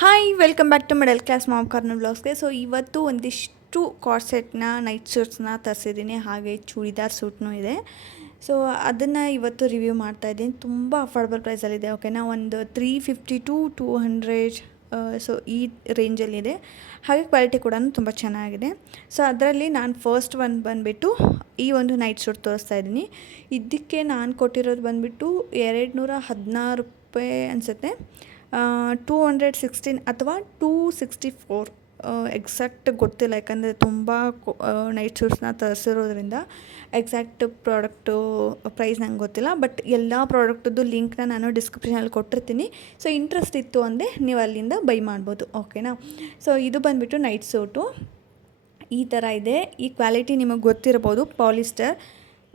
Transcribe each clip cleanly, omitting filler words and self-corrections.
Hi welcome back to middle class mom corner ಬ್ಲಾಗ್ಸ್ಗೆ. So ಇವತ್ತು ಒಂದಿಷ್ಟು ಕಾರ್ಸೆಟ್ನ ನೈಟ್ ಸೂಟ್ಸ್ನ ತರಿಸಿದ್ದೀನಿ, ಹಾಗೆ ಚೂಡಿದಾರ್ ಸೂಟ್ನೂ ಇದೆ. ಸೊ ಅದನ್ನು ಇವತ್ತು ರಿವ್ಯೂ ಮಾಡ್ತಾಯಿದ್ದೀನಿ. ತುಂಬ ಅಫೋರ್ಡಬಲ್ ಪ್ರೈಸಲ್ಲಿದೆ. ಓಕೆನಾ, ಒಂದು 350 ಟು 200 ಸೊ ಈ ರೇಂಜಲ್ಲಿದೆ. ಹಾಗೆ ಕ್ವಾಲಿಟಿ ಕೂಡ ತುಂಬ ಚೆನ್ನಾಗಿದೆ. ಸೊ ಅದರಲ್ಲಿ ನಾನು ಫಸ್ಟ್ ಒಂದು ಬಂದುಬಿಟ್ಟು ಈ ಒಂದು ನೈಟ್ ಸೂಟ್ ತೋರಿಸ್ತಾ ಇದ್ದೀನಿ. ಇದಕ್ಕೆ ನಾನು ಕೊಟ್ಟಿರೋದು ಬಂದುಬಿಟ್ಟು 216 ರೂಪಾಯಿ ಅನಿಸುತ್ತೆ. 216 ಅಥವಾ 264 ಎಕ್ಸಾಕ್ಟ್ ಗೊತ್ತಿಲ್ಲ, ಯಾಕಂದರೆ ತುಂಬ ನೈಟ್ ಸೂಟ್ಸ್ನ ತರಿಸಿರೋದ್ರಿಂದ ಎಕ್ಸಾಕ್ಟ್ ಪ್ರಾಡಕ್ಟು ಪ್ರೈಸ್ ನಂಗೆ ಗೊತ್ತಿಲ್ಲ. ಬಟ್ ಎಲ್ಲ ಪ್ರಾಡಕ್ಟದ್ದು ಲಿಂಕ್ನ ನಾನು ಡಿಸ್ಕ್ರಿಪ್ಷನಲ್ಲಿ ಕೊಟ್ಟಿರ್ತೀನಿ. ಸೊ ಇಂಟ್ರೆಸ್ಟ್ ಇತ್ತು ಅಂದರೆ ನೀವು ಅಲ್ಲಿಂದ ಬೈ ಮಾಡ್ಬೋದು. ಓಕೆನಾ. ಸೊ ಇದು ಬಂದುಬಿಟ್ಟು ನೈಟ್ ಸೂಟು ಈ ಥರ ಇದೆ. ಈ ಕ್ವಾಲಿಟಿ ನಿಮಗೆ ಗೊತ್ತಿರ್ಬೋದು, ಪಾಲಿಸ್ಟರ್.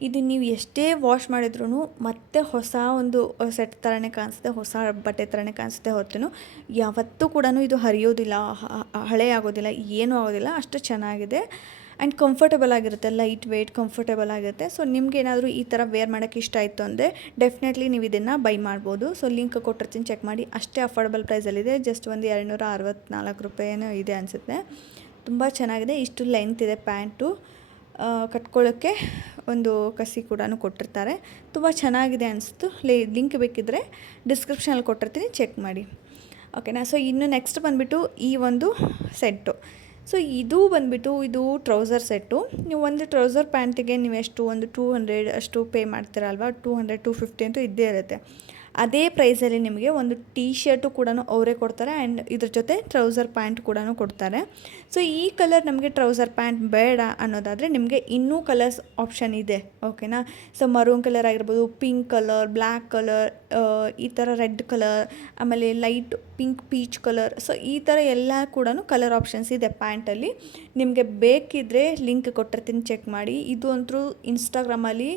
ಇದು ನೀವು ಎಷ್ಟೇ ವಾಶ್ ಮಾಡಿದ್ರೂ ಮತ್ತೆ ಹೊಸ ಒಂದು ಸೆಟ್ ಥರನೇ ಕಾಣಿಸುತ್ತೆ, ಹೊಸ ಬಟ್ಟೆ ಥರನೇ ಕಾಣಿಸುತ್ತೆ ಹೊರತು ಯಾವತ್ತೂ ಕೂಡ ಇದು ಹರಿಯೋದಿಲ್ಲ, ಹಳೆ ಆಗೋದಿಲ್ಲ, ಏನೂ ಆಗೋದಿಲ್ಲ. ಅಷ್ಟು ಚೆನ್ನಾಗಿದೆ ಆ್ಯಂಡ್ ಕಂಫರ್ಟಬಲ್ ಆಗಿರುತ್ತೆ, ಲೈಟ್ ವೆಯ್ಟ್ ಕಂಫರ್ಟಬಲ್ ಆಗಿರುತ್ತೆ. ಸೊ ನಿಮ್ಗೇನಾದರೂ ಈ ಥರ ವೇರ್ ಮಾಡೋಕ್ಕೆ ಇಷ್ಟ ಆಯಿತು ಅಂದರೆ ಡೆಫಿನೆಟ್ಲಿ ನೀವು ಇದನ್ನು ಬೈ ಮಾಡ್ಬೋದು. ಸೊ ಲಿಂಕ್ ಕೊಟ್ಟಿರ್ತೀನಿ, ಚೆಕ್ ಮಾಡಿ. ಅಷ್ಟೇ ಅಫೋರ್ಡಬಲ್ ಪ್ರೈಸಲ್ಲಿದೆ. ಜಸ್ಟ್ ಒಂದು 264 ರೂಪಾಯಿನೂ ಇದೆ ಅನಿಸುತ್ತೆ. ತುಂಬ ಚೆನ್ನಾಗಿದೆ. ಇಷ್ಟು ಲೆಂತ್ ಇದೆ ಪ್ಯಾಂಟು. ಕಟ್ಕೊಳ್ಳೋಕ್ಕೆ ಒಂದು ಕಸಿ ಕೂಡ ಕೊಟ್ಟಿರ್ತಾರೆ. ತುಂಬ ಚೆನ್ನಾಗಿದೆ ಅನಿಸ್ತು. ಲಿಂಕ್ ಬೇಕಿದ್ದರೆ ಡಿಸ್ಕ್ರಿಪ್ಷನಲ್ಲಿ ಕೊಟ್ಟಿರ್ತೀನಿ, ಚೆಕ್ ಮಾಡಿ. ಓಕೆನಾ. ಸೊ ಇನ್ನು ನೆಕ್ಸ್ಟ್ ಬಂದುಬಿಟ್ಟು ಈ ಒಂದು ಸೆಟ್ಟು. ಸೊ ಇದು ಬಂದುಬಿಟ್ಟು ಇದು ಟ್ರೌಸರ್ ಸೆಟ್ಟು. ನೀವು ಒಂದು ಟ್ರೌಸರ್ ಪ್ಯಾಂಟಿಗೆ ನೀವು ಎಷ್ಟು ಒಂದು 200 ಅಷ್ಟು ಪೇ ಮಾಡ್ತೀರಲ್ವ, 200-250 ಅಂತೂ ಇದ್ದೇ ಇರುತ್ತೆ. ಅದೇ ಪ್ರೈಸಲ್ಲಿ ನಿಮಗೆ ಒಂದು ಟೀ ಶರ್ಟು ಕೂಡ ಅವರೇ ಕೊಡ್ತಾರೆ ಆ್ಯಂಡ್ ಇದ್ರ ಜೊತೆ ಟ್ರೌಸರ್ ಪ್ಯಾಂಟ್ ಕೂಡ ಕೊಡ್ತಾರೆ. ಸೊ ಈ ಕಲರ್ ನಮಗೆ ಟ್ರೌಸರ್ ಪ್ಯಾಂಟ್ ಬೇಡ ಅನ್ನೋದಾದರೆ ನಿಮಗೆ ಇನ್ನೂ ಕಲರ್ಸ್ ಆಪ್ಷನ್ ಇದೆ. ಓಕೆನಾ. ಸೊ ಮರೂನ್ ಕಲರ್ ಆಗಿರ್ಬೋದು, ಪಿಂಕ್ ಕಲರ್, ಬ್ಲ್ಯಾಕ್ ಕಲರ್, ಈ ಥರ ರೆಡ್ ಕಲರ್, ಆಮೇಲೆ light pink peach colour. So ಈ ಥರ ಎಲ್ಲ ಕೂಡ ಕಲರ್ ಆಪ್ಷನ್ಸ್ ಇದೆ ಪ್ಯಾಂಟಲ್ಲಿ. ನಿಮಗೆ ಬೇಕಿದ್ದರೆ ಲಿಂಕ್ ಕೊಟ್ಟಿರ್ತೀನಿ, ಚೆಕ್ ಮಾಡಿ. ಇದು ಅಂತೂ ಇನ್ಸ್ಟಾಗ್ರಾಮಲ್ಲಿ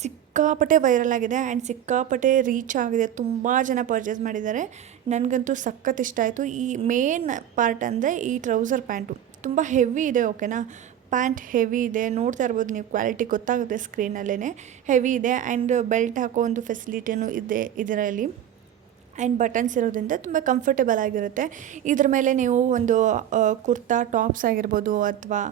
ಸಿಕ್ಕಾಪಟ್ಟೆ ವೈರಲ್ ಆಗಿದೆ ಆ್ಯಂಡ್ ಸಿಕ್ಕಾಪಟ್ಟೆ ರೀಚ್ ಆಗಿದೆ. ತುಂಬ ಜನ ಪರ್ಚೇಸ್ ಮಾಡಿದ್ದಾರೆ. ನನಗಂತೂ ಸಖತ್ ಇಷ್ಟ ಆಯಿತು. ಈ ಮೇನ್ ಪಾರ್ಟ್ ಅಂದರೆ ಈ ಟ್ರೌಸರ್ ಪ್ಯಾಂಟು ತುಂಬ ಹೆವಿ ಇದೆ. ಓಕೆನಾ. ಪ್ಯಾಂಟ್ ಹೆವಿ ಇದೆ, ನೋಡ್ತಾ ಇರ್ಬೋದು ನೀವು, ಕ್ವಾಲಿಟಿ ಗೊತ್ತಾಗುತ್ತೆ ಸ್ಕ್ರೀನಲ್ಲೇ. ಹೆವಿ ಇದೆ ಆ್ಯಂಡ್ ಬೆಲ್ಟ್ ಹಾಕೋ ಒಂದು ಫೆಸಿಲಿಟಿನೂ ಇದೆ ಇದರಲ್ಲಿ. ಆ್ಯಂಡ್ ಬಟನ್ಸ್ ಇರೋದ್ರಿಂದ ತುಂಬ ಕಂಫರ್ಟೇಬಲ್ ಆಗಿರುತ್ತೆ. ಇದ್ರ ಮೇಲೆ ನೀವು ಒಂದು ಕುರ್ತಾ ಟಾಪ್ಸ್ ಆಗಿರ್ಬೋದು ಅಥವಾ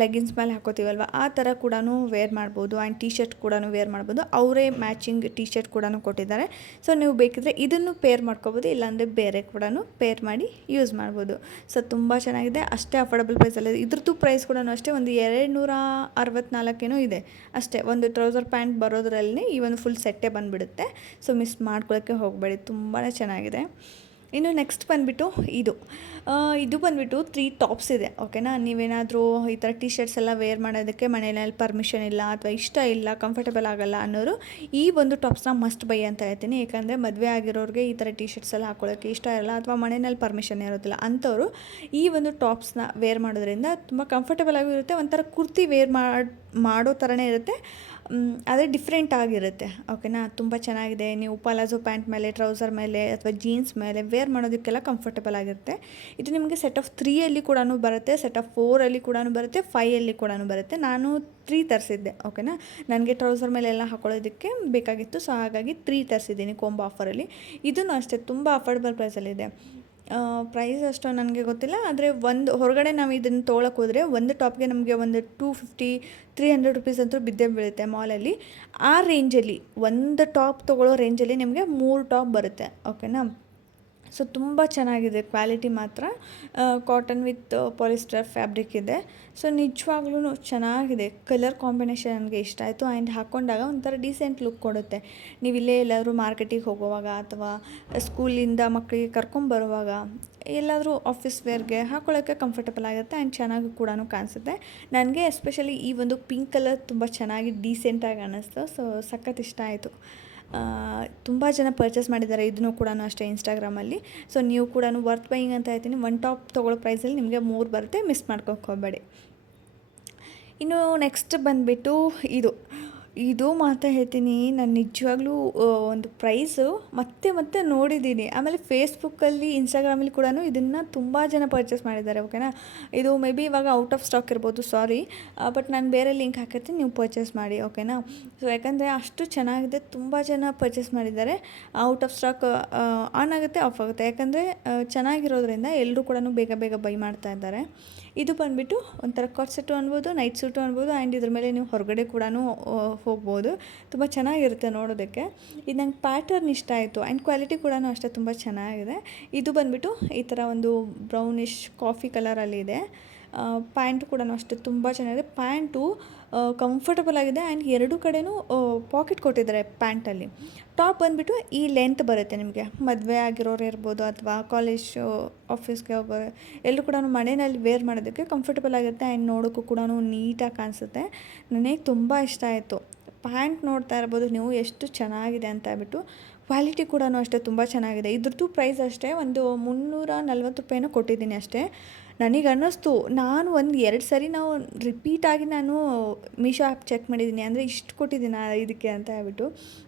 ಲೆಗಿನ್ಸ್ ಮೇಲೆ ಹಾಕೋತೀವಲ್ವ, ಆ ಥರ ಕೂಡ ವೇರ್ ಮಾಡ್ಬೋದು. ಆ್ಯಂಡ್ ಟಿ ಶರ್ಟ್ ಕೂಡ ವೇರ್ ಮಾಡ್ಬೋದು. ಅವರೇ ಮ್ಯಾಚಿಂಗ್ ಟಿ ಶರ್ಟ್ ಕೂಡ ಕೊಟ್ಟಿದ್ದಾರೆ. ಸೊ ನೀವು ಬೇಕಿದ್ರೆ ಇದನ್ನು ಪೇರ್ ಮಾಡ್ಕೋಬೋದು, ಇಲ್ಲಾಂದರೆ ಬೇರೆ ಕೂಡ ಪೇರ್ ಮಾಡಿ ಯೂಸ್ ಮಾಡ್ಬೋದು. ಸೊ ತುಂಬ ಚೆನ್ನಾಗಿದೆ. ಅಷ್ಟೇ ಅಫೋರ್ಡಬಲ್ ಪ್ರೈಸಲ್ಲಿ. ಇದ್ರದ್ದು ಪ್ರೈಸ್ ಕೂಡ ಅಷ್ಟೇ ಒಂದು 264 ಇದೆ ಅಷ್ಟೇ. ಒಂದು ಟ್ರೌಸರ್ ಪ್ಯಾಂಟ್ ಬರೋದ್ರಲ್ಲಿ ಈ ಒಂದು ಫುಲ್ ಸೆಟ್ಟೇ ಬಂದುಬಿಡುತ್ತೆ. ಸೊ ಮಿಸ್ ಮಾಡ್ಕೊಳ್ಳೋಕ್ಕೆ ಹೋಗಬೇಡಿ, ತುಂಬಾ ಚೆನ್ನಾಗಿದೆ. ಇನ್ನು ನೆಕ್ಸ್ಟ್ ಬಂದುಬಿಟ್ಟು ಇದು ಬಂದುಬಿಟ್ಟು 3 ಟಾಪ್ಸ್ ಇದೆ. ಓಕೆನಾ. ನೀವೇನಾದರೂ ಈ ಥರ ಟಿ ಶರ್ಟ್ಸ್ ಎಲ್ಲ ವೇರ್ ಮಾಡೋದಕ್ಕೆ ಮನೆಯಲ್ಲಿ ಪರ್ಮಿಷನ್ ಇಲ್ಲ ಅಥವಾ ಇಷ್ಟ ಇಲ್ಲ, ಕಂಫರ್ಟಬಲ್ ಆಗೋಲ್ಲ ಅನ್ನೋರು ಈ ಒಂದು ಟಾಪ್ಸ್ನ ಮಸ್ಟ್ ಬೈ ಅಂತ ಹೇಳ್ತೀನಿ. ಯಾಕಂದರೆ ಮದುವೆ ಆಗಿರೋರಿಗೆ ಈ ಥರ ಟಿ ಶರ್ಟ್ಸ್ ಎಲ್ಲ ಹಾಕೊಳ್ಳೋಕ್ಕೆ ಇಷ್ಟ ಇರಲ್ಲ ಅಥವಾ ಮನೆಯಲ್ಲಿ ಪರ್ಮಿಷನ್ ಇರೋದಿಲ್ಲ ಅಂಥವ್ರು ಈ ಒಂದು ಟಾಪ್ಸ್ನ ವೇರ್ ಮಾಡೋದ್ರಿಂದ ತುಂಬ ಕಂಫರ್ಟಬಲ್ ಆಗಿರುತ್ತೆ. ಒಂಥರ ಕುರ್ತಿ ವೇರ್ ಮಾಡೋ ಥರನೇ ಇರುತ್ತೆ, ಆದರೆ ಡಿಫ್ರೆಂಟ್ ಆಗಿರುತ್ತೆ. ಓಕೆನಾ. ತುಂಬ ಚೆನ್ನಾಗಿದೆ. ನೀವು ಪಲಾಜೋ ಪ್ಯಾಂಟ್ ಮೇಲೆ, ಟ್ರೌಸರ್ ಮೇಲೆ ಅಥವಾ ಜೀನ್ಸ್ ಮೇಲೆ ವೇರ್ ಮಾಡೋದಕ್ಕೆಲ್ಲ ಕಂಫರ್ಟಬಲ್ ಆಗಿರುತ್ತೆ. ಇದು ನಿಮಗೆ ಸೆಟ್ ಆಫ್ 3 ಕೂಡ ಬರುತ್ತೆ, ಸೆಟ್ ಆಫ್ 4 ಕೂಡ ಬರುತ್ತೆ, 5 ಕೂಡ ಬರುತ್ತೆ. ನಾನು 3 ತರಿಸಿದ್ದೆ. ಓಕೆನಾ. ನನಗೆ ಟ್ರೌಸರ್ ಮೇಲೆ ಎಲ್ಲ ಹಾಕೊಳ್ಳೋದಕ್ಕೆ ಬೇಕಾಗಿತ್ತು. ಸೊ ಹಾಗಾಗಿ 3 ತರಿಸಿದ್ದೀನಿ ಕಾಂಬೋ ಆಫರಲ್ಲಿ. ಇದನ್ನು ಅಷ್ಟೇ ತುಂಬ ಅಫೋರ್ಡಬಲ್ ಪ್ರೈಸಲ್ಲಿದೆ. ಪ್ರೈಸ್ ಅಷ್ಟು ನನಗೆ ಗೊತ್ತಿಲ್ಲ, ಆದರೆ ಒಂದು ಹೊರಗಡೆ ನಾವು ಇದನ್ನು ತೊಗೊಳಕ್ಕೆ ಹೋದರೆ ಒಂದು ಟಾಪ್ಗೆ ನಮಗೆ ಒಂದು 250-300 ರೂಪೀಸ್ ಅಂತೂ ಬಿದ್ದೇ ಬೀಳುತ್ತೆ ಮಾಲಲ್ಲಿ. ಆ ರೇಂಜಲ್ಲಿ ಒಂದು ಟಾಪ್ ತೊಗೊಳ್ಳೋ ರೇಂಜಲ್ಲಿ ನಿಮಗೆ 3 ಟಾಪ್ ಬರುತ್ತೆ. ಓಕೆನಾ. ಸೊ ತುಂಬ ಚೆನ್ನಾಗಿದೆ ಕ್ವಾಲಿಟಿ ಮಾತ್ರ. ಕಾಟನ್ ವಿತ್ ಪಾಲಿಸ್ಟರ್ ಫ್ಯಾಬ್ರಿಕ್ ಇದೆ. ಸೊ ನಿಜವಾಗ್ಲೂ ಚೆನ್ನಾಗಿದೆ. ಕಲರ್ ಕಾಂಬಿನೇಷನ್ ನನಗೆ ಇಷ್ಟ ಆಯಿತು ಆ್ಯಂಡ್ ಹಾಕ್ಕೊಂಡಾಗ ಒಂಥರ ಡೀಸೆಂಟ್ ಲುಕ್ ಕೊಡುತ್ತೆ. ನೀವು ಇಲ್ಲೇ ಎಲ್ಲಾದರೂ ಮಾರ್ಕೆಟಿಗೆ ಹೋಗುವಾಗ ಅಥವಾ ಸ್ಕೂಲಿಂದ ಮಕ್ಕಳಿಗೆ ಕರ್ಕೊಂಬರುವಾಗ, ಎಲ್ಲಾದರೂ ಆಫೀಸ್ ವೇರ್ಗೆ ಹಾಕೊಳ್ಳೋಕ್ಕೆ ಕಂಫರ್ಟಬಲ್ ಆಗುತ್ತೆ ಆ್ಯಂಡ್ ಚೆನ್ನಾಗಿ ಕೂಡ ಕಾಣಿಸುತ್ತೆ. ನನಗೆ ಎಸ್ಪೆಷಲಿ ಈ ಒಂದು ಪಿಂಕ್ ಕಲರ್ ತುಂಬ ಚೆನ್ನಾಗಿ ಡೀಸೆಂಟಾಗಿ ಅನ್ನಿಸ್ತು. ಸೊ ಸಖತ್ ಇಷ್ಟ ಆಯಿತು. ತುಂಬ ಜನ ಪರ್ಚೇಸ್ ಮಾಡಿದ್ದಾರೆ ಇದನ್ನು ಕೂಡ ಅಷ್ಟೇ ಇನ್ಸ್ಟಾಗ್ರಾಮಲ್ಲಿ. ಸೊ ನೀವು ಕೂಡ ವರ್ತ್ ಬೈಯಿಂಗ್ ಅಂತ ಹೇಳ್ತೀನಿ. ಒಂದು ಟಾಪ್ ತೊಗೊಳ್ಳೋ ಪ್ರೈಸಲ್ಲಿ ನಿಮಗೆ 3 ಬರುತ್ತೆ, ಮಿಸ್ ಮಾಡ್ಕೊಕ್ಕೆ ಹೋಗಬೇಡಿ. ಇನ್ನು ನೆಕ್ಸ್ಟ್ ಬಂದುಬಿಟ್ಟು ಇದು ಮಾತ್ರ ಹೇಳ್ತೀನಿ, ನಾನು ನಿಜವಾಗ್ಲೂ ಒಂದು ಪ್ರೈಸು ಮತ್ತೆ ಮತ್ತೆ ನೋಡಿದ್ದೀನಿ. ಆಮೇಲೆ ಫೇಸ್ಬುಕ್ಕಲ್ಲಿ, ಇನ್ಸ್ಟಾಗ್ರಾಮಲ್ಲಿ ಕೂಡ ಇದನ್ನು ತುಂಬ ಜನ ಪರ್ಚೇಸ್ ಮಾಡಿದ್ದಾರೆ. ಓಕೆನಾ, ಇದು ಮೇ ಬಿ ಇವಾಗ ಔಟ್ ಆಫ್ ಸ್ಟಾಕ್ ಇರ್ಬೋದು, ಸಾರಿ. ಬಟ್ ನಾನು ಬೇರೆ ಲಿಂಕ್ ಹಾಕಿರ್ತೀನಿ, ನೀವು ಪರ್ಚೇಸ್ ಮಾಡಿ. ಓಕೆನಾ, ಸೊ ಯಾಕಂದರೆ ಅಷ್ಟು ಚೆನ್ನಾಗಿದೆ, ತುಂಬ ಜನ ಪರ್ಚೇಸ್ ಮಾಡಿದ್ದಾರೆ. ಔಟ್ ಆಫ್ ಸ್ಟಾಕ್ ಆನ್ ಆಗುತ್ತೆ, ಆಫ್ ಆಗುತ್ತೆ. ಯಾಕಂದರೆ ಚೆನ್ನಾಗಿರೋದ್ರಿಂದ ಎಲ್ಲರೂ ಕೂಡ ಬೇಗ ಬೇಗ ಬೈ ಮಾಡ್ತಾ ಇದ್ದಾರೆ. ಇದು ಬಂದುಬಿಟ್ಟು ಒಂಥರ ಕಾಟ್ ಸೆಟ್ಟು ಅನ್ಬೋದು, ನೈಟ್ ಸೂಟು ಅನ್ಬೋದು. ಆ್ಯಂಡ್ ಇದ್ರ ಮೇಲೆ ನೀವು ಹೊರಗಡೆ ಕೂಡ ಹೋಗ್ಬೋದು. ತುಂಬ ಚೆನ್ನಾಗಿರುತ್ತೆ ನೋಡೋದಕ್ಕೆ. ಇದು ನಂಗೆ ಪ್ಯಾಟರ್ನ್ ಇಷ್ಟ ಆಯಿತು. ಆ್ಯಂಡ್ ಕ್ವಾಲಿಟಿ ಕೂಡ ಅಷ್ಟೇ ತುಂಬ ಚೆನ್ನಾಗಿದೆ. ಇದು ಬಂದುಬಿಟ್ಟು ಈ ಥರ ಒಂದು ಬ್ರೌನಿಷ್ ಕಾಫಿ ಕಲರಲ್ಲಿದೆ. ಪ್ಯಾಂಟು ಕೂಡ ಅಷ್ಟೇ ತುಂಬ ಚೆನ್ನಾಗಿದೆ. ಪ್ಯಾಂಟು ಕಂಫರ್ಟಬಲ್ ಆಗಿದೆ. ಆ್ಯಂಡ್ ಎರಡು ಕಡೆಯೂ ಪಾಕೆಟ್ ಕೊಟ್ಟಿದ್ದಾರೆ ಪ್ಯಾಂಟಲ್ಲಿ. ಟಾಪ್ ಬಂದುಬಿಟ್ಟು ಈ ಲೆಂತ್ ಬರುತ್ತೆ ನಿಮಗೆ. ಮದುವೆ ಆಗಿರೋರು ಇರ್ಬೋದು, ಅಥವಾ ಕಾಲೇಜ್ ಆಫೀಸ್ಗೆ ಹೋಗೋರು ಎಲ್ಲರೂ ಕೂಡ ಮನೆಯಲ್ಲಿ ವೇರ್ ಮಾಡೋದಕ್ಕೆ ಕಂಫರ್ಟಬಲ್ ಆಗುತ್ತೆ. ಆ್ಯಂಡ್ ನೋಡೋಕ್ಕೂ ಕೂಡ ನೀಟಾಗಿ ಕಾಣಿಸುತ್ತೆ. ನನಗೆ ತುಂಬ ಇಷ್ಟ ಆಯಿತು. ಪ್ಯಾಂಟ್ ನೋಡ್ತಾ ಇರ್ಬೋದು ನೀವು ಎಷ್ಟು ಚೆನ್ನಾಗಿದೆ ಅಂತ ಹೇಳ್ಬಿಟ್ಟು. ಕ್ವಾಲಿಟಿ ಕೂಡ ಅಷ್ಟೇ ತುಂಬ ಚೆನ್ನಾಗಿದೆ. ಇದ್ರದ್ದು ಪ್ರೈಸ್ ಅಷ್ಟೇ ಒಂದು 340 ರೂಪಾಯಿನೂ ಕೊಟ್ಟಿದ್ದೀನಿ ಅಷ್ಟೇ. ನನಗೆ ಅನ್ನಿಸ್ತು, ನಾನು ಒಂದು 2 ಸರಿ ನಾವು ರಿಪೀಟಾಗಿ ನಾನು ಮೀಶೋ ಆ್ಯಪ್ ಚೆಕ್ ಮಾಡಿದ್ದೀನಿ, ಅಂದರೆ ಇಷ್ಟು ಕೊಟ್ಟಿದ್ದೀನಿ ಇದಕ್ಕೆ ಅಂತ ಹೇಳ್ಬಿಟ್ಟು.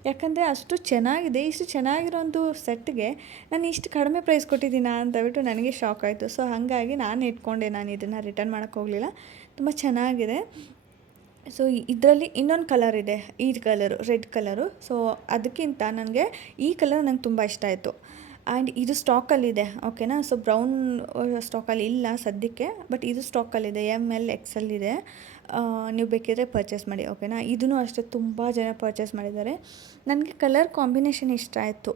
ಯಾಕಂದರೆ ಅಷ್ಟು ಚೆನ್ನಾಗಿದೆ. ಇಷ್ಟು ಚೆನ್ನಾಗಿರೋ ಒಂದು ಸೆಟ್ಗೆ ನಾನು ಇಷ್ಟು ಕಡಿಮೆ ಪ್ರೈಸ್ ಕೊಟ್ಟಿದ್ದೀನಾ ಅಂತ ಹೇಳ್ಬಿಟ್ಟು ನನಗೆ ಶಾಕ್ ಆಯಿತು. ಸೊ ಹಾಗಾಗಿ ನಾನು ಇಟ್ಕೊಂಡೆ, ನಾನು ಇದನ್ನು ರಿಟರ್ನ್ ಮಾಡೋಕ್ಕೆ ಹೋಗಲಿಲ್ಲ. ತುಂಬ ಚೆನ್ನಾಗಿದೆ. ಸೊ ಇದರಲ್ಲಿ ಇನ್ನೊಂದು ಕಲರ್ ಇದೆ, ಈ ಕಲರು ರೆಡ್ ಕಲರು. ಸೊ ಅದಕ್ಕಿಂತ ನನಗೆ ಈ ಕಲರ್ ನಂಗೆ ತುಂಬ ಇಷ್ಟ ಆಯಿತು. ಆ್ಯಂಡ್ ಇದು ಸ್ಟಾಕಲ್ಲಿದೆ. ಓಕೆನಾ, ಸೊ ಬ್ರೌನ್ ಸ್ಟಾಕಲ್ಲಿ ಇಲ್ಲ ಸದ್ಯಕ್ಕೆ, ಬಟ್ ಇದು ಸ್ಟಾಕಲ್ಲಿದೆ. ML XL ಇದೆ. ನೀವು ಬೇಕಿದ್ರೆ ಪರ್ಚೇಸ್ ಮಾಡಿ. ಓಕೆನಾ, ಇದೂ ಅಷ್ಟೇ ತುಂಬ ಜನ ಪರ್ಚೇಸ್ ಮಾಡಿದ್ದಾರೆ. ನನಗೆ ಕಲರ್ ಕಾಂಬಿನೇಷನ್ ಇಷ್ಟ ಆಯಿತು,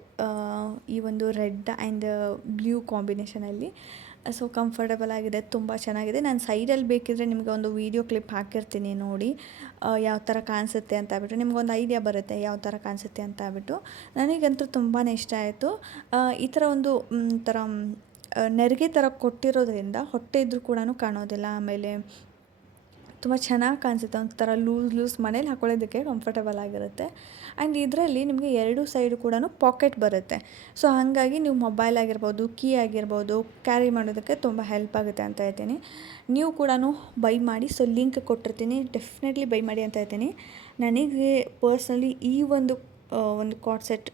ಈ ಒಂದು ರೆಡ್ ಆ್ಯಂಡ್ ಬ್ಲೂ ಕಾಂಬಿನೇಷನಲ್ಲಿ. ಸೊ ಕಂಫರ್ಟಬಲ್ ಆಗಿದೆ, ತುಂಬ ಚೆನ್ನಾಗಿದೆ. ನಾನು ಸೈಡಲ್ಲಿ ಬೇಕಿದ್ರೆ ನಿಮಗೆ ಒಂದು ವೀಡಿಯೋ ಕ್ಲಿಪ್ ಹಾಕಿರ್ತೀನಿ ನೋಡಿ, ಯಾವ ಥರ ಕಾಣಿಸುತ್ತೆ ಅಂತ ಹೇಳ್ಬಿಟ್ಟು. ನಿಮ್ಗೊಂದು ಐಡಿಯಾ ಬರುತ್ತೆ ಯಾವ ಥರ ಕಾಣಿಸುತ್ತೆ ಅಂತ ಹೇಳ್ಬಿಟ್ಟು. ನನಗಂತೂ ತುಂಬಾ ಇಷ್ಟ ಆಯಿತು. ಈ ಥರ ಒಂದು ಥರ ನೆರಿಗೆ ಥರ ಕೊಟ್ಟಿರೋದ್ರಿಂದ ಹೊಟ್ಟೆ ಇದ್ರೂ ಕೂಡ ಕಾಣೋದಿಲ್ಲ. ಆಮೇಲೆ ತುಂಬ ಚೆನ್ನಾಗಿ ಕಾಣಿಸುತ್ತೆ. ಒಂಥರ ಲೂಸ್ ಮನೇಲಿ ಹಾಕೊಳ್ಳೋದಕ್ಕೆ ಕಂಫರ್ಟಬಲ್ ಆಗಿರುತ್ತೆ. ಆ್ಯಂಡ್ ಇದರಲ್ಲಿ ನಿಮಗೆ 2 ಸೈಡು ಕೂಡ ಪಾಕೆಟ್ ಬರುತ್ತೆ. ಸೊ ಹಾಗಾಗಿ ನೀವು ಮೊಬೈಲ್ ಆಗಿರ್ಬೋದು, ಕೀ ಆಗಿರ್ಬೋದು ಕ್ಯಾರಿ ಮಾಡೋದಕ್ಕೆ ತುಂಬ ಹೆಲ್ಪ್ ಆಗುತ್ತೆ ಅಂತ ಹೇಳ್ತೀನಿ. ನೀವು ಕೂಡ ಬೈ ಮಾಡಿ. ಸೊ ಲಿಂಕ್ ಕೊಟ್ಟಿರ್ತೀನಿ, ಡೆಫಿನೆಟ್ಲಿ ಬೈ ಮಾಡಿ ಅಂತ ಹೇಳ್ತೀನಿ. ನನಗೆ ಪರ್ಸ್ನಲಿ ಈ ಒಂದು ಕಾರ್ಡ್ ಸೆಟ್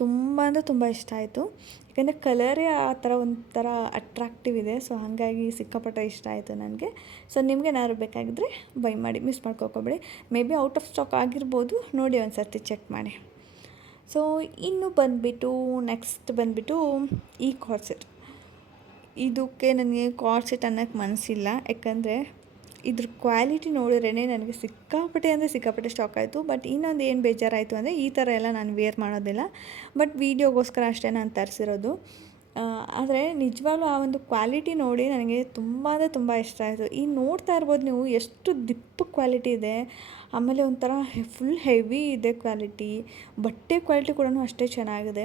ತುಂಬ ಅಂದರೆ ತುಂಬ ಇಷ್ಟ ಆಯಿತು. ಯಾಕೆಂದರೆ ಕಲರೇ ಆ ಥರ ಒಂಥರ ಅಟ್ರಾಕ್ಟಿವ್ ಇದೆ. ಸೊ ಹಾಗಾಗಿ ಸಿಕ್ಕಾಪಟ್ಟೆ ಇಷ್ಟ ಆಯಿತು ನನಗೆ. ಸೊ ನಿಮಗೆ ಏನಾದ್ರು ಬೇಕಾಗಿದ್ದರೆ ಬೈ ಮಾಡಿ, ಮಿಸ್ ಮಾಡ್ಕೋಬೇಡಿ. May be out of stock ಆಗಿರ್ಬೋದು, ನೋಡಿ ಒಂದು ಸರ್ತಿ ಚೆಕ್ ಮಾಡಿ. ಸೊ ಇನ್ನು ಬಂದುಬಿಟ್ಟು ನೆಕ್ಸ್ಟ್ ಬಂದುಬಿಟ್ಟು ಈ ಕಾರ್ಡ್ ಸೆಟ್. ಇದಕ್ಕೆ ನನಗೆ ಕಾರ್ಡ್ ಸೆಟ್ ಅನ್ನೋಕ್ಕೆ ಮನಸ್ಸಿಲ್ಲ. ಯಾಕಂದರೆ ಇದ್ರ ಕ್ವಾಲಿಟಿ ನೋಡಿದ್ರೇ ನನಗೆ ಸಿಕ್ಕಾಪಟ್ಟೆ ಸ್ಟಾಕ್ ಆಯಿತು. ಬಟ್ ಇನ್ನೊಂದು ಏನು ಬೇಜಾರಾಯಿತು ಅಂದರೆ ಈ ಥರ ಎಲ್ಲ ನಾನು ವೇರ್ ಮಾಡೋದಿಲ್ಲ. ಬಟ್ ವೀಡಿಯೋಗೋಸ್ಕರ ಅಷ್ಟೇ ನಾನು ತರಿಸಿರೋದು. ಆದರೆ ನಿಜವಾಗ್ಲೂ ಆ ಒಂದು ಕ್ವಾಲಿಟಿ ನೋಡಿ ನನಗೆ ತುಂಬ ಅಂದರೆ ತುಂಬ ಇಷ್ಟ ಆಯಿತು. ಈ ನೋಡ್ತಾ ಇರ್ಬೋದು ನೀವು ಎಷ್ಟು ದಿಪ್ಪ ಕ್ವಾಲಿಟಿ ಇದೆ. ಆಮೇಲೆ ಒಂಥರ ಫುಲ್ ಹೆವಿ ಇದೆ ಕ್ವಾಲಿಟಿ. ಬಟ್ಟೆ ಕ್ವಾಲಿಟಿ ಕೂಡ ಅಷ್ಟೇ ಚೆನ್ನಾಗಿದೆ.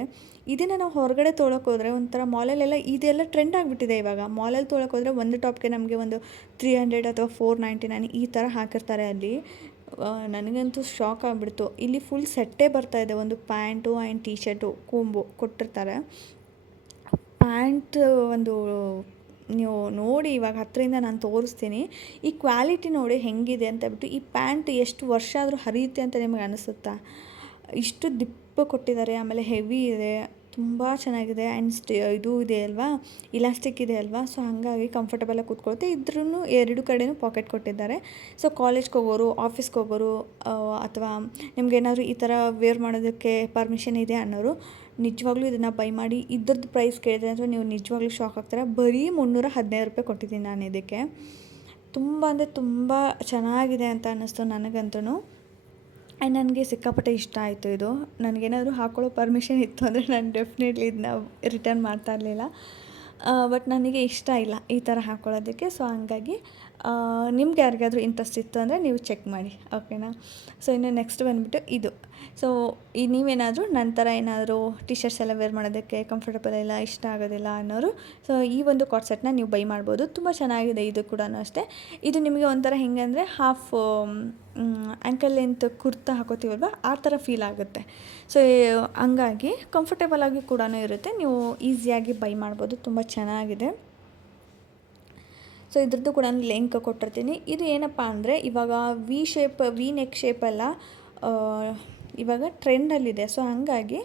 ಇದನ್ನು ನಾವು ಹೊರಗಡೆ ತೊಗೊಳಕ್ಕೆ ಹೋದರೆ ಒಂಥರ ಮಾಲಲ್ಲೆಲ್ಲ ಇದೆಲ್ಲ ಟ್ರೆಂಡ್ ಆಗಿಬಿಟ್ಟಿದೆ ಇವಾಗ. ಮಾಲಲ್ಲಿ ತೊಗೊಳಕ್ಕೆ ಹೋದರೆ ಒಂದು ಟಾಪ್ಗೆ ನಮಗೆ ಒಂದು 300 ಅಥವಾ 499 ಈ ಥರ ಹಾಕಿರ್ತಾರೆ ಅಲ್ಲಿ. ನನಗಂತೂ ಶಾಕ್ ಆಗಿಬಿಡ್ತು. ಇಲ್ಲಿ ಫುಲ್ ಸೆಟ್ಟೇ ಬರ್ತಾಯಿದೆ, ಒಂದು ಪ್ಯಾಂಟು ಆ್ಯಂಡ್ ಟೀ ಶರ್ಟು ಕೊಂಬು ಕೊಟ್ಟಿರ್ತಾರೆ. ಪ್ಯಾಂಟ್ ಒಂದು ನೀವು ನೋಡಿ, ಇವಾಗ ಹತ್ತಿರದಿಂದ ನಾನು ತೋರಿಸ್ತೀನಿ. ಈ ಕ್ವಾಲಿಟಿ ನೋಡಿ ಹೆಂಗಿದೆ ಅಂತ ಹೇಳ್ಬಿಟ್ಟು. ಈ ಪ್ಯಾಂಟ್ ಎಷ್ಟು ವರ್ಷ ಆದರೂ ಹರಿಯುತ್ತೆ ಅಂತ ನಿಮಗೆ ಅನಿಸುತ್ತಾ? ಇಷ್ಟು ದಿಪ್ಪ ಕೊಟ್ಟಿದ್ದಾರೆ. ಆಮೇಲೆ ಹೆವಿ ಇದೆ, ತುಂಬ ಚೆನ್ನಾಗಿದೆ. ಆ್ಯಂಡ್ ಇದು ಇದೆ ಅಲ್ವಾ, ಇಲಾಸ್ಟಿಕ್ ಇದೆ ಅಲ್ವಾ. ಸೊ ಹಾಗಾಗಿ ಕಂಫರ್ಟಬಲಾಗಿ ಕೂತ್ಕೊಳುತ್ತೆ. ಇದ್ರೂ 2 ಕಡೆಯೂ ಪಾಕೆಟ್ ಕೊಟ್ಟಿದ್ದಾರೆ. ಸೊ ಕಾಲೇಜ್ಗೆ ಹೋಗೋರು, ಆಫೀಸ್ಗೆ ಹೋಗೋರು, ಅಥವಾ ನಿಮ್ಗೇನಾದರೂ ಈ ಥರ ವೇರ್ ಮಾಡೋದಕ್ಕೆ ಪರ್ಮಿಷನ್ ಇದೆ ಅನ್ನೋರು ನಿಜವಾಗ್ಲೂ ಇದನ್ನು ಬೈ ಮಾಡಿ. ಇದ್ರದ್ದು ಪ್ರೈಸ್ ಕೇಳಿದ್ರೆ ಅಂದರೆ ನೀವು ನಿಜವಾಗ್ಲೂ ಶಾಕ್ ಆಗ್ತಾರೆ. ಬರೀ 315 ರೂಪಾಯಿ ಕೊಟ್ಟಿದ್ದೀನಿ ನಾನು ಇದಕ್ಕೆ. ತುಂಬ ಅಂದರೆ ತುಂಬ ಚೆನ್ನಾಗಿದೆ ಅಂತ ಅನ್ನಿಸ್ತು ನನಗಂತೂ. ಆ್ಯಂಡ್ ನನಗೆ ಸಿಕ್ಕಾಪಟ್ಟೆ ಇಷ್ಟ ಆಯಿತು ಇದು. ನನಗೇನಾದರೂ ಹಾಕ್ಕೊಳ್ಳೋ ಪರ್ಮಿಷನ್ ಇತ್ತು ಅಂದರೆ ನಾನು ಡೆಫಿನೆಟ್ಲಿ ಇದನ್ನ ರಿಟರ್ನ್ ಮಾಡ್ತಾ ಇರಲಿಲ್ಲ. ಬಟ್ ನನಗೆ ಇಷ್ಟ ಇಲ್ಲ ಈ ಥರ ಹಾಕ್ಕೊಳ್ಳೋದಕ್ಕೆ. ಸೊ ಹಂಗಾಗಿ ನಿಮ್ಗೆ ಯಾರಿಗಾದರೂ ಇಂಟ್ರೆಸ್ಟ್ ಇತ್ತು ಅಂದರೆ ನೀವು ಚೆಕ್ ಮಾಡಿ. ಓಕೆನಾ. ಸೊ ಇನ್ನು ನೆಕ್ಸ್ಟ್ ಬಂದುಬಿಟ್ಟು ಇದು. ಸೊ ನೀವೇನಾದರೂ ನಂತರ ಏನಾದರೂ ಟಿ ಶರ್ಟ್ಸ್ ಎಲ್ಲ ವೇರ್ ಮಾಡೋದಕ್ಕೆ ಕಂಫರ್ಟಬಲ್ ಇಲ್ಲ, ಇಷ್ಟ ಆಗೋದಿಲ್ಲ ಅನ್ನೋರು ಸೊ ಈ ಒಂದು ಕಾರ್ಡ್ ಸೆಟ್ನ ನೀವು ಬೈ ಮಾಡ್ಬೋದು. ತುಂಬ ಚೆನ್ನಾಗಿದೆ ಇದು ಕೂಡ ಅಷ್ಟೇ. ಇದು ನಿಮಗೆ ಒಂಥರ ಹೆಂಗಂದರೆ ಹಾಫ್ ಆ್ಯಂಕಲ್ ಲೆಂತ್ ಕುರ್ತಾ ಹಾಕೋತೀವಲ್ವ ಆ ಥರ ಫೀಲ್ ಆಗುತ್ತೆ. ಸೊ ಹಂಗಾಗಿ ಕಂಫರ್ಟೇಬಲಾಗಿ ಕೂಡ ಇರುತ್ತೆ. ನೀವು ಈಸಿಯಾಗಿ ಬೈ ಮಾಡ್ಬೋದು. ತುಂಬ ಚೆನ್ನಾಗಿದೆ. ಸೊ ಇದ್ರದ್ದು ಕೂಡ ಲಿಂಕ್ ಕೊಟ್ಟಿರ್ತೀನಿ. ಇದು ಏನಪ್ಪ ಅಂದರೆ ಇವಾಗ ವಿ ನೆಕ್ ಶೇಪೆಲ್ಲ ಇವಾಗ ಟ್ರೆಂಡಲ್ಲಿದೆ. ಸೊ ಹಾಗಾಗಿ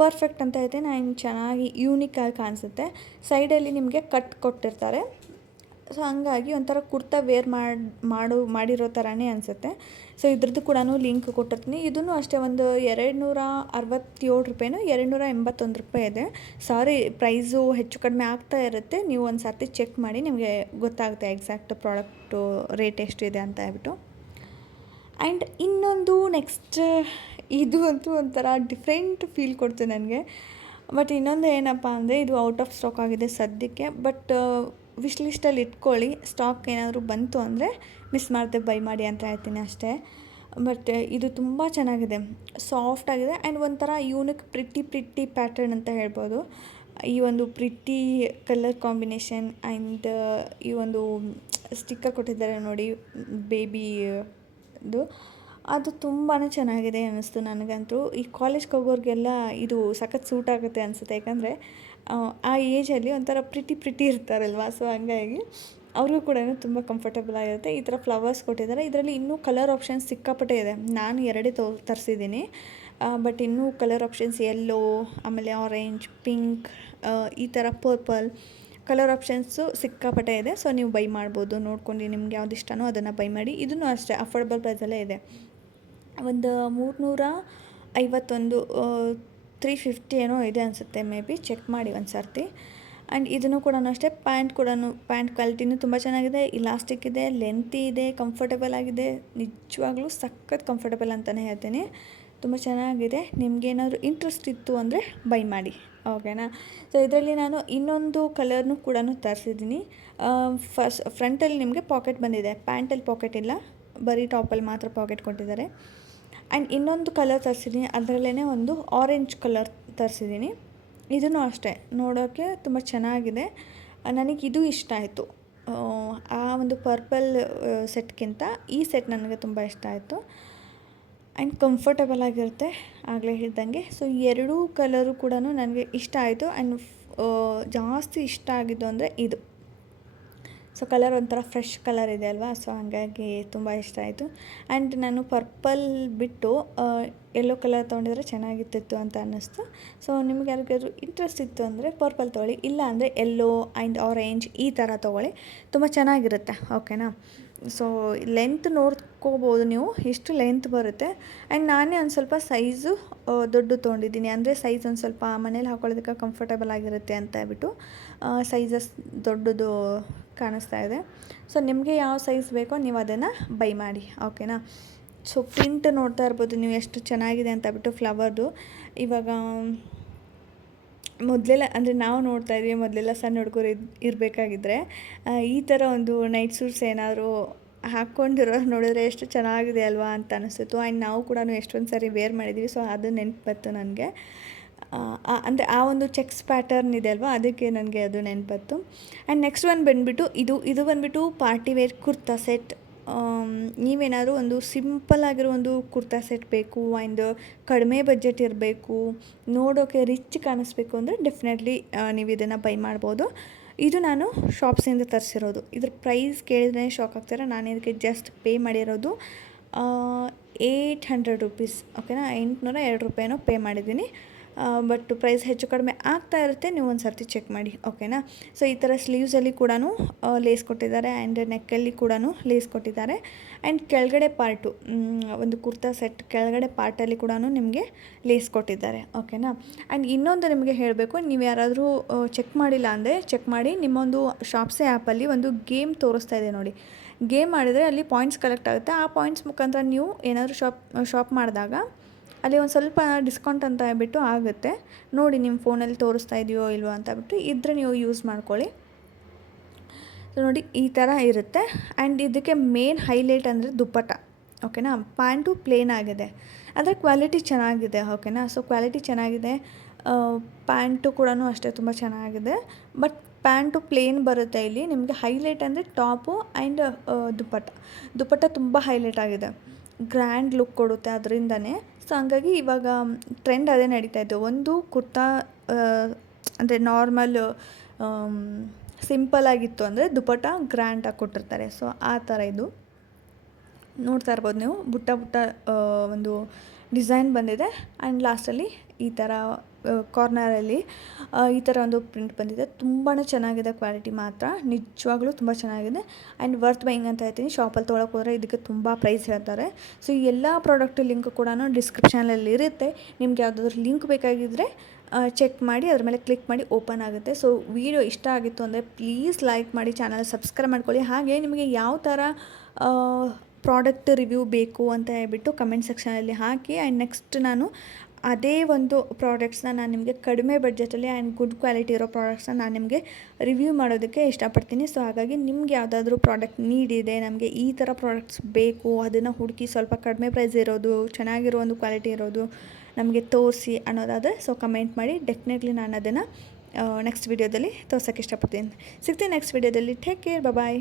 ಪರ್ಫೆಕ್ಟ್ ಅಂತ ಐತೆ. ನಾನು ಚೆನ್ನಾಗಿ ಯೂನಿಕಾಗಿ ಕಾಣಿಸುತ್ತೆ. ಸೈಡಲ್ಲಿ ನಿಮಗೆ ಕಟ್ ಕೊಟ್ಟಿರ್ತಾರೆ. ಸೊ ಹಂಗಾಗಿ ಒಂಥರ ಕುರ್ತಾ ವೇರ್ ಮಾಡಿರೋ ಥರನೇ ಅನಿಸುತ್ತೆ. ಸೊ ಇದ್ರದ್ದು ಕೂಡ ಲಿಂಕ್ ಕೊಟ್ಟಿರ್ತೀನಿ. ಇದನ್ನು ಅಷ್ಟೇ ಒಂದು 267 ರೂಪಾಯಿನೋ 281 ರೂಪಾಯಿ ಇದೆ. ಸಾರಿ, ಪ್ರೈಸು ಹೆಚ್ಚು ಕಡಿಮೆ ಆಗ್ತಾ ಇರುತ್ತೆ. ನೀವು ಒಂದು ಸರ್ತಿ ಚೆಕ್ ಮಾಡಿ, ನಿಮಗೆ ಗೊತ್ತಾಗುತ್ತೆ ಎಕ್ಸಾಕ್ಟ್ ಪ್ರಾಡಕ್ಟು ರೇಟ್ ಎಷ್ಟಿದೆ ಅಂತ ಹೇಳ್ಬಿಟ್ಟು. ಆ್ಯಂಡ್ ಇನ್ನೊಂದು ನೆಕ್ಸ್ಟ್, ಇದು ಅಂತೂ ಒಂಥರ ಡಿಫ್ರೆಂಟ್ ಫೀಲ್ ಕೊಡ್ತು ನನಗೆ. ಬಟ್ ಇನ್ನೊಂದು ಏನಪ್ಪ ಅಂದರೆ, ಇದು ಔಟ್ ಆಫ್ ಸ್ಟಾಕ್ ಆಗಿದೆ ಸದ್ಯಕ್ಕೆ. ಬಟ್ ವಿಶ್ ಲಿಸ್ಟಲ್ಲಿ ಇಟ್ಕೊಳ್ಳಿ, ಸ್ಟಾಕ್ ಏನಾದರೂ ಬಂತು ಅಂದರೆ ಮಿಸ್ ಮಾಡದೆ ಬೈ ಮಾಡಿ ಅಂತ ಹೇಳ್ತೀನಿ ಅಷ್ಟೇ. ಬಟ್ ಇದು ತುಂಬ ಚೆನ್ನಾಗಿದೆ, ಸಾಫ್ಟ್ ಆಗಿದೆ ಆ್ಯಂಡ್ ಒಂಥರ ಯೂನಿಕ್ ಪ್ರಿಟ್ಟಿ ಪ್ಯಾಟರ್ನ್ ಅಂತ ಹೇಳ್ಬೋದು. ಈ ಒಂದು ಪ್ರಿಟ್ಟಿ ಕಲರ್ ಕಾಂಬಿನೇಷನ್ ಆ್ಯಂಡ್ ಈ ಒಂದು ಸ್ಟಿಕ್ಕರ್ ಕೊಟ್ಟಿದ್ದಾರೆ ನೋಡಿ ಬೇಬಿದು, ಅದು ತುಂಬಾ ಚೆನ್ನಾಗಿದೆ ಅನ್ನಿಸ್ತು ನನಗಂತೂ. ಈ ಕಾಲೇಜ್ಗೆ ಹೋಗೋರಿಗೆಲ್ಲ ಇದು ಸಖತ್ ಸೂಟ್ ಆಗುತ್ತೆ ಅನಿಸುತ್ತೆ. ಯಾಕಂದರೆ ಆ ಏಜಲ್ಲಿ ಒಂಥರ ಪ್ರಿಟಿ ಇರ್ತಾರಲ್ವ. ಸೊ ಹಂಗಾಗಿ ಅವ್ರಿಗೂ ಕೂಡ ತುಂಬ ಕಂಫರ್ಟಬಲ್ ಆಗಿರುತ್ತೆ. ಈ ಥರ ಫ್ಲವರ್ಸ್ ಕೊಟ್ಟಿದ್ದಾರೆ. ಇದರಲ್ಲಿ ಇನ್ನೂ ಕಲರ್ ಆಪ್ಷನ್ಸ್ ಸಿಕ್ಕಾಪಟ್ಟೆ ಇದೆ. ನಾನು ಎರಡೇ ತರಿಸಿದ್ದೀನಿ. ಬಟ್ ಇನ್ನೂ ಕಲರ್ ಆಪ್ಷನ್ಸ್ ಯೆಲ್ಲೋ, ಆಮೇಲೆ ಆರೆಂಜ್, ಪಿಂಕ್, ಈ ಥರ ಪರ್ಪಲ್ ಕಲರ್ ಆಪ್ಷನ್ಸು ಸಿಕ್ಕಾಪಟ್ಟೆ ಇದೆ. ಸೊ ನೀವು ಬೈ ಮಾಡ್ಬೋದು, ನೋಡ್ಕೊಂಡು ನಿಮ್ಗೆ ಯಾವ್ದು ಇಷ್ಟನೋ ಅದನ್ನು ಬೈ ಮಾಡಿ. ಇದನ್ನು ಅಷ್ಟೇ ಅಫೋರ್ಡಬಲ್ ಪ್ರೈಸಲ್ಲೇ ಇದೆ. ಒಂದು 351 350 ಏನೋ ಇದೆ ಅನಿಸುತ್ತೆ, ಮೇ ಬಿ ಚೆಕ್ ಮಾಡಿ ಒಂದು ಸರ್ತಿ. ಆ್ಯಂಡ್ ಇದನ್ನು ಕೂಡ ಅಷ್ಟೇ, ಪ್ಯಾಂಟ್ ಕ್ವಾಲಿಟಿನೂ ತುಂಬ ಚೆನ್ನಾಗಿದೆ, ಇಲಾಸ್ಟಿಕ್ ಇದೆ, ಲೆಂತಿ ಇದೆ, ಕಂಫರ್ಟಬಲ್ ಆಗಿದೆ. ನಿಜವಾಗ್ಲೂ ಸಖತ್ ಕಂಫರ್ಟಬಲ್ ಅಂತಲೇ ಹೇಳ್ತೀನಿ. ತುಂಬ ಚೆನ್ನಾಗಿದೆ. ನಿಮಗೇನಾದರೂ ಇಂಟ್ರೆಸ್ಟ್ ಇತ್ತು ಅಂದರೆ ಬೈ ಮಾಡಿ, ಓಕೆನಾ. ಸೊ ಇದರಲ್ಲಿ ನಾನು ಇನ್ನೊಂದು ಕಲರ್ನು ಕೂಡ ತರಿಸಿದ್ದೀನಿ. ಫ್ರಂಟಲ್ಲಿ ನಿಮಗೆ ಪಾಕೆಟ್ ಬಂದಿದೆ, ಪ್ಯಾಂಟಲ್ಲಿ ಪಾಕೆಟ್ ಇಲ್ಲ, ಬರೀ ಟಾಪಲ್ಲಿ ಮಾತ್ರ ಪಾಕೆಟ್ ಕೊಟ್ಟಿದ್ದಾರೆ. ಆ್ಯಂಡ್ ಇನ್ನೊಂದು ಕಲರ್ ತರಿಸಿದ್ದೀನಿ, ಅದರಲ್ಲೇ ಒಂದು ಆರೆಂಜ್ ಕಲರ್ ತರಿಸಿದ್ದೀನಿ. ಇದನ್ನು ಅಷ್ಟೇ ನೋಡೋಕ್ಕೆ ತುಂಬ ಚೆನ್ನಾಗಿದೆ. ನನಗಿದು ಇಷ್ಟ ಆಯಿತು. ಆ ಒಂದು ಪರ್ಪಲ್ ಸೆಟ್ಗಿಂತ ಈ ಸೆಟ್ ನನಗೆ ತುಂಬ ಇಷ್ಟ ಆಯಿತು. ಆ್ಯಂಡ್ ಕಂಫರ್ಟಬಲ್ ಆಗಿರುತ್ತೆ, ಆಗಲೇ ಹೇಳ್ದಂಗೆ. ಸೊ ಎರಡೂ ಕಲರು ಕೂಡ ನನಗೆ ಇಷ್ಟ ಆಯಿತು. ಆ್ಯಂಡ್ ಜಾಸ್ತಿ ಇಷ್ಟ ಆಗಿದ್ದು ಅಂದರೆ ಇದು. ಸೊ ಕಲರ್ ಒಂಥರ ಫ್ರೆಶ್ ಕಲರ್ ಇದೆ ಅಲ್ವಾ. ಸೊ ಹಾಗಾಗಿ ತುಂಬ ಇಷ್ಟ ಆಯಿತು. ಆ್ಯಂಡ್ ನಾನು ಪರ್ಪಲ್ ಬಿಟ್ಟು ಯೆಲ್ಲೋ ಕಲರ್ ತೊಗೊಂಡಿದ್ರೆ ಚೆನ್ನಾಗಿರ್ತಿತ್ತು ಅಂತ ಅನ್ನಿಸ್ತು. ಸೊ ನಿಮ್ಗೆ ಯಾರಿಗಾದ್ರು ಇಂಟ್ರೆಸ್ಟ್ ಇತ್ತು ಅಂದರೆ ಪರ್ಪಲ್ ತೊಗೊಳ್ಳಿ, ಇಲ್ಲ ಅಂದರೆ ಯೆಲ್ಲೋ ಆ್ಯಂಡ್ ಆರೆಂಜ್ ಈ ಥರ ತೊಗೊಳ್ಳಿ, ತುಂಬ ಚೆನ್ನಾಗಿರುತ್ತೆ, ಓಕೆನಾ. ಸೊ ಲೆಂತ್ ನೋಡ್ಕೋಬೋದು ನೀವು, ಎಷ್ಟು ಲೆಂತ್ ಬರುತ್ತೆ. ಆ್ಯಂಡ್ ನಾನೇ ಒಂದು ಸ್ವಲ್ಪ ಸೈಜು ದೊಡ್ಡ ತೊಗೊಂಡಿದ್ದೀನಿ, ಅಂದರೆ ಸೈಜ್ ಒಂದು ಸ್ವಲ್ಪ ಮನೇಲಿ ಹಾಕೊಳ್ಳೋದಕ್ಕೆ ಕಂಫರ್ಟಬಲ್ ಆಗಿರುತ್ತೆ ಅಂತ ಹೇಳ್ಬಿಟ್ಟು ಸೈಜಸ್ ದೊಡ್ಡದು ಕಾಣಿಸ್ತಾ ಇದೆ. ಸೊ ನಿಮಗೆ ಯಾವ ಸೈಜ್ ಬೇಕೋ ನೀವು ಅದನ್ನು ಬೈ ಮಾಡಿ, ಓಕೆನಾ. ಸೊ ಪ್ರಿಂಟ್ ನೋಡ್ತಾ ಇರ್ಬೋದು ನೀವು ಎಷ್ಟು ಚೆನ್ನಾಗಿದೆ ಅಂತ ಹೇಳ್ಬಿಟ್ಟು ಫ್ಲವರ್ದು. ಇವಾಗ ಮೊದಲೆಲ್ಲ ಅಂದರೆ ನಾವು ನೋಡ್ತಾ ಇದ್ವಿ, ಮೊದಲೆಲ್ಲ ಸಣ್ಣ ಹುಡುಗರು ಇರಬೇಕಾಗಿದ್ದರೆ ಈ ಥರ ಒಂದು ನೈಟ್ ಸೂಟ್ಸ್ ಏನಾದರೂ ಹಾಕ್ಕೊಂಡಿರೋ ನೋಡಿದ್ರೆ ಎಷ್ಟು ಚೆನ್ನಾಗಿದೆ ಅಲ್ವಾ ಅಂತ ಅನಿಸ್ತಿತ್ತು. ಆ್ಯಂಡ್ ನಾವು ಕೂಡ ಎಷ್ಟೊಂದು ಸಾರಿ ವೇರ್ ಮಾಡಿದ್ವಿ. ಸೊ ಅದು ನೆನಪು ಬಂತು ನನಗೆ. ಅಂದರೆ ಆ ಒಂದು ಚೆಕ್ಸ್ ಪ್ಯಾಟರ್ನ್ ಇದೆ ಅಲ್ವಾ, ಅದಕ್ಕೆ ನನಗೆ ಅದು ನೆನಪತ್ತು. ಆ್ಯಂಡ್ ನೆಕ್ಸ್ಟ್ ಒಂದು ಬಂದುಬಿಟ್ಟು ಇದು ಬಂದುಬಿಟ್ಟು ಪಾರ್ಟಿ ವೇರ್ ಕುರ್ತಾ ಸೆಟ್. ನೀವೇನಾದರೂ ಒಂದು ಸಿಂಪಲ್ ಆಗಿರೋ ಒಂದು ಕುರ್ತಾ ಸೆಟ್ ಬೇಕು ಆ್ಯಂಡ್ ಕಡಿಮೆ ಬಜೆಟ್ ಇರಬೇಕು, ನೋಡೋಕ್ಕೆ ರಿಚ್ ಕಾಣಿಸ್ಬೇಕು ಅಂದರೆ ಡೆಫಿನೆಟ್ಲಿ ನೀವು ಇದನ್ನು ಬೈ ಮಾಡ್ಬೋದು. ಇದು ನಾನು ಶಾಪ್ಸಿಂದ ತರಿಸಿರೋದು. ಇದ್ರ ಪ್ರೈಸ್ ಕೇಳಿದ್ರೆ ಶಾಕ್ ಆಗ್ತಾರೆ. ನಾನು ಇದಕ್ಕೆ ಜಸ್ಟ್ ಪೇ ಮಾಡಿರೋದು 800 ರೂಪೀಸ್, ಓಕೆನಾ. 802 ರೂಪಾಯಿನೋ ಪೇ ಮಾಡಿದ್ದೀನಿ. ಬಟ್ ಪ್ರೈಸ್ ಹೆಚ್ಚು ಕಡಿಮೆ ಆಗ್ತಾ ಇರುತ್ತೆ, ನೀವು ಒಂದು ಸರ್ತಿ ಚೆಕ್ ಮಾಡಿ, ಓಕೆನಾ. ಸೊ ಈ ಥರ ಸ್ಲೀವ್ಸಲ್ಲಿ ಕೂಡ ಲೇಸ್ ಕೊಟ್ಟಿದ್ದಾರೆ ಆ್ಯಂಡ್ ನೆಕ್ಕಲ್ಲಿ ಕೂಡ ಲೇಸ್ ಕೊಟ್ಟಿದ್ದಾರೆ. ಆ್ಯಂಡ್ ಕೆಳಗಡೆ ಪಾರ್ಟು ಒಂದು ಕುರ್ತಾ ಸೆಟ್ ಕೆಳಗಡೆ ಪಾರ್ಟಲ್ಲಿ ಕೂಡ ನಿಮಗೆ ಲೇಸ್ ಕೊಟ್ಟಿದ್ದಾರೆ, ಓಕೆನಾ. ಆ್ಯಂಡ್ ಇನ್ನೊಂದು ನಿಮಗೆ ಹೇಳಬೇಕು, ನೀವು ಯಾರಾದರೂ ಚೆಕ್ ಮಾಡಿಲ್ಲ ಅಂದರೆ ಚೆಕ್ ಮಾಡಿ. ನಿಮ್ಮೊಂದು ಶಾಪ್ಸೆ ಆ್ಯಪಲ್ಲಿ ಒಂದು ಗೇಮ್ ತೋರಿಸ್ತಾ ಇದೆ ನೋಡಿ. ಗೇಮ್ ಮಾಡಿದರೆ ಅಲ್ಲಿ ಪಾಯಿಂಟ್ಸ್ ಕಲೆಕ್ಟ್ ಆಗುತ್ತೆ. ಆ ಪಾಯಿಂಟ್ಸ್ ಮುಖಾಂತರ ನೀವು ಏನಾದರೂ ಶಾಪ್ ಮಾಡಿದಾಗ ಅಲ್ಲಿ ಒಂದು ಸ್ವಲ್ಪ ಡಿಸ್ಕೌಂಟ್ ಅಂತ ಹೇಳ್ಬಿಟ್ಟು ಆಗುತ್ತೆ. ನೋಡಿ ನಿಮ್ಮ ಫೋನಲ್ಲಿ ತೋರಿಸ್ತಾ ಇದೆಯೋ ಇಲ್ವೋ ಅಂತ ಹೇಳ್ಬಿಟ್ಟು, ಇದ್ದರೆ ನೀವು ಯೂಸ್ ಮಾಡ್ಕೊಳ್ಳಿ. ಸೊ ನೋಡಿ ಈ ಥರ ಇರುತ್ತೆ. ಆ್ಯಂಡ್ ಇದಕ್ಕೆ ಮೇನ್ ಹೈಲೈಟ್ ಅಂದರೆ ದುಪ್ಪಟ್ಟ, ಓಕೆನಾ. ಪ್ಯಾಂಟು ಪ್ಲೇನ್ ಆಗಿದೆ, ಆದರೆ ಕ್ವಾಲಿಟಿ ಚೆನ್ನಾಗಿದೆ, ಓಕೆನಾ. ಸೊ ಕ್ವಾಲಿಟಿ ಚೆನ್ನಾಗಿದೆ. ಪ್ಯಾಂಟು ಕೂಡ ಅಷ್ಟೇ ತುಂಬ ಚೆನ್ನಾಗಿದೆ. ಬಟ್ ಪ್ಯಾಂಟು ಪ್ಲೇನ್ ಬರುತ್ತೆ ಇಲ್ಲಿ. ನಿಮಗೆ ಹೈಲೈಟ್ ಅಂದರೆ ಟಾಪು ಆ್ಯಂಡ್ ದುಪ್ಪಟ್ಟ ತುಂಬ ಹೈಲೈಟ್ ಆಗಿದೆ, ಗ್ರ್ಯಾಂಡ್ ಲುಕ್ ಕೊಡುತ್ತೆ ಅದರಿಂದನೇ. ಸೊ ಹಂಗಾಗಿ ಇವಾಗ ಟ್ರೆಂಡ್ ಅದೇ ನಡೀತಾ ಇತ್ತು. ಒಂದು ಕುರ್ತಾ ಅಂದರೆ ನಾರ್ಮಲ್ ಸಿಂಪಲ್ ಆಗಿತ್ತು ಅಂದರೆ ದುಪ್ಪಟ್ಟ ಗ್ರ್ಯಾಂಡಾಗಿ ಕೊಟ್ಟಿರ್ತಾರೆ. ಸೊ ಆ ಥರ ಇದು. ನೋಡ್ತಾ ಇರ್ಬೋದು ನೀವು ಬುಟ್ಟ ಬುಟ್ಟ ಒಂದು ಡಿಸೈನ್ ಬಂದಿದೆ. ಆ್ಯಂಡ್ ಲಾಸ್ಟಲ್ಲಿ ಈ ಥರ ಕಾರ್ನರಲ್ಲಿ ಈ ಥರ ಒಂದು ಪ್ರಿಂಟ್ ಬಂದಿದೆ. ತುಂಬಾ ಚೆನ್ನಾಗಿದೆ, ಕ್ವಾಲಿಟಿ ಮಾತ್ರ ನಿಜವಾಗ್ಲೂ ತುಂಬ ಚೆನ್ನಾಗಿದೆ. ಆ್ಯಂಡ್ ವರ್ತ್ ಬೈಯಿಂಗ್ ಅಂತ ಹೇಳ್ತೀನಿ. ಶಾಪಲ್ಲಿ ತೊಗೊಳಕ್ಕೆ ಹೋದರೆ ಇದಕ್ಕೆ ತುಂಬ ಪ್ರೈಸ್ ಹೇಳ್ತಾರೆ. ಸೊ ಈ ಎಲ್ಲ ಪ್ರಾಡಕ್ಟ್ ಲಿಂಕ್ ಕೂಡ ಡಿಸ್ಕ್ರಿಪ್ಷನಲ್ಲಿ ಇರುತ್ತೆ. ನಿಮ್ಗೆ ಯಾವುದಾದ್ರೂ ಲಿಂಕ್ ಬೇಕಾಗಿದ್ದರೆ ಚೆಕ್ ಮಾಡಿ, ಅದ್ರ ಮೇಲೆ ಕ್ಲಿಕ್ ಮಾಡಿ ಓಪನ್ ಆಗುತ್ತೆ. ಸೊ ವಿಡಿಯೋ ಇಷ್ಟ ಆಗಿತ್ತು ಅಂದರೆ ಪ್ಲೀಸ್ ಲೈಕ್ ಮಾಡಿ, ಚಾನಲ್ ಸಬ್ಸ್ಕ್ರೈಬ್ ಮಾಡ್ಕೊಳ್ಳಿ. ಹಾಗೆ ನಿಮಗೆ ಯಾವ ಥರ ಪ್ರಾಡಕ್ಟ್ ರಿವ್ಯೂ ಬೇಕು ಅಂತ ಹೇಳ್ಬಿಟ್ಟು ಕಮೆಂಟ್ ಸೆಕ್ಷನಲ್ಲಿ ಹಾಕಿ. ಆ್ಯಂಡ್ ನೆಕ್ಸ್ಟ್ ನಾನು ಅದೇ ಒಂದು ಪ್ರಾಡಕ್ಟ್ಸ್ನ ನಾನು ನಿಮಗೆ ಕಡಿಮೆ ಬಡ್ಜೆಟಲ್ಲಿ ಆ್ಯಂಡ್ ಗುಡ್ ಕ್ವಾಲಿಟಿ ಇರೋ ಪ್ರಾಡಕ್ಟ್ಸ್ನ ನಾನು ನಿಮಗೆ ರಿವ್ಯೂ ಮಾಡೋದಕ್ಕೆ ಇಷ್ಟಪಡ್ತೀನಿ. ಸೊ ಹಾಗಾಗಿ ನಿಮ್ಗೆ ಯಾವುದಾದ್ರೂ ಪ್ರಾಡಕ್ಟ್ ನೀಡಿದೆ, ನಮಗೆ ಈ ಥರ ಪ್ರಾಡಕ್ಟ್ಸ್ ಬೇಕು, ಅದನ್ನು ಹುಡುಕಿ ಸ್ವಲ್ಪ ಕಡಿಮೆ ಪ್ರೈಸ್ ಇರೋದು, ಚೆನ್ನಾಗಿರೋ ಒಂದು ಕ್ವಾಲಿಟಿ ಇರೋದು ನಮಗೆ ತೋರಿಸಿ ಅನ್ನೋದಾದರೆ ಸೊ ಕಮೆಂಟ್ ಮಾಡಿ. ಡೆಫಿನೆಟ್ಲಿ ನಾನು ಅದನ್ನು ನೆಕ್ಸ್ಟ್ ವೀಡಿಯೋದಲ್ಲಿ ತೋರ್ಸೋಕ್ಕೆ ಇಷ್ಟಪಡ್ತೀನಿ. ಸಿಗ್ತೀನಿ ನೆಕ್ಸ್ಟ್ ವೀಡಿಯೋದಲ್ಲಿ. ಟೇಕ್ ಕೇರ್, ಬಾಯ್.